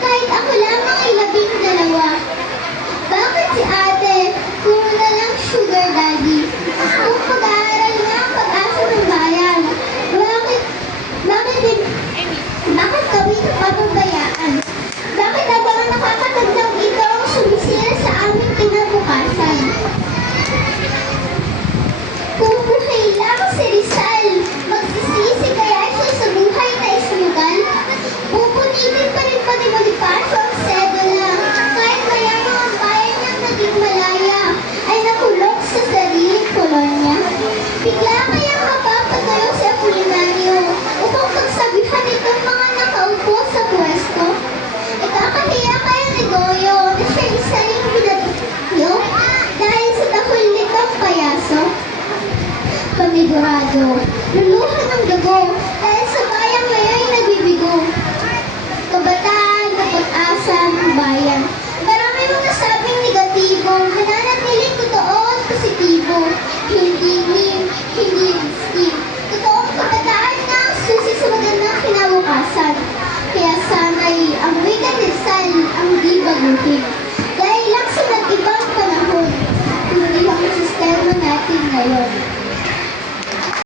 kahit ako lamang ay 12. Bakit si ate, puro na lang sugar daddy? Kung pag-aaral nga ang pag-asa ng bayan, bakit, bakit kami napapabayaan? Bakit habang ang nakakatandang ito ang sumisira sa aming kinabukasan? Kung buhay lang si Rizal, magsisisi kaya siya sa buhay na ismugal? Pupunitin pa rin pa ni Bonifacio ang sedula, kahit mayamang ang bayan niyang naging malaya, ay nakulong sa sariling kolonya. Bigla kayang mapapatayo si Apolinario upang pagsabihan itong mga nakaupo sa pwesto. Ikakahiya kaya ni Goyo na siya isa ring pinagyo dahil sa takol nitong payaso. Panigurado, luluhan ng dugo dahil sa bayang ngayon nagbibigo. Kabataan na pag-asa ng bayan. Marami mga sabing negatibo, nananatiling totoo at positibo. Hindi meme, hindi scheme. Totoong kabataan na ang susi sa magandang kinabukasan. Kaya sana'y ang wika ni Rizal ang di baguhin. Dahil lang sa nag-ibang panahon, hindi ang sistema natin ngayon.